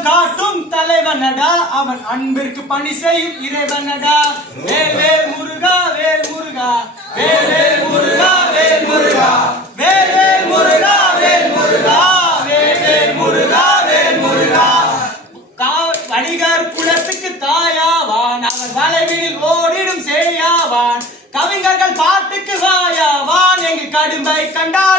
அடையாளம் காட்டும் தலைவனடா. அவன் அன்பிற்கு பணி செய்யும் இறைவனடா. வேல் வேல் முருகா வேல் முருகா. வேல் வேல் முருகா வேல் முருகா. வேல் வேல் முருகா வேல் முருகா. வேல் வேல் முருகா வேல் முருகா. வணிகர் குலத்துக்கு தாயாவான். அவன் வளைவில் ஓடிடும் சேயாவான். கவிஞர்கள் பாட்டுக்கு வாயாவான். எங்கு கடுமை கண்டா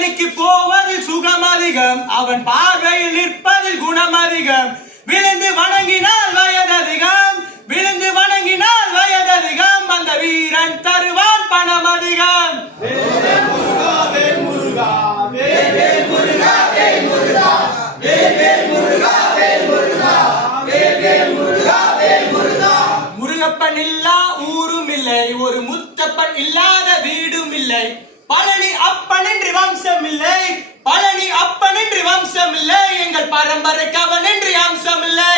பழனிக்கு போவதில் சுகம் அதிகம் அவன் பார்வையில் நிற்பதில் குணம் அதிகம். விழுந்து வணங்கினால் வயது அதிகம் விழுந்து வணங்கினால் வயது அதிகம். அந்த வீரன் தருவான் பணம் அதிகம். முருகப்பன் இல்லா ஊரும் இல்லை. ஒரு முத்தப்பன் இல்லாத வீடும் இல்லை. பழனி அப்பன் என்று வம்சம் இல்லை பழனி அப்பன் என்று வம்சம் இல்லை எங்கள் பரம்பரை கவன் என்று அம்சம் இல்லை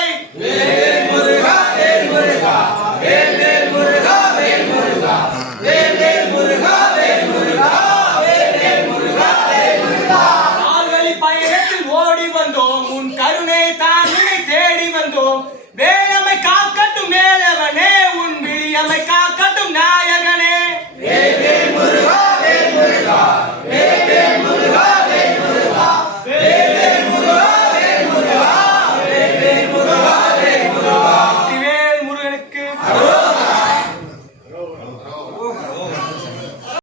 பயணத்தில் ஓடி வந்தோம். உன் கருணை தானினை தேடி வந்தோம்.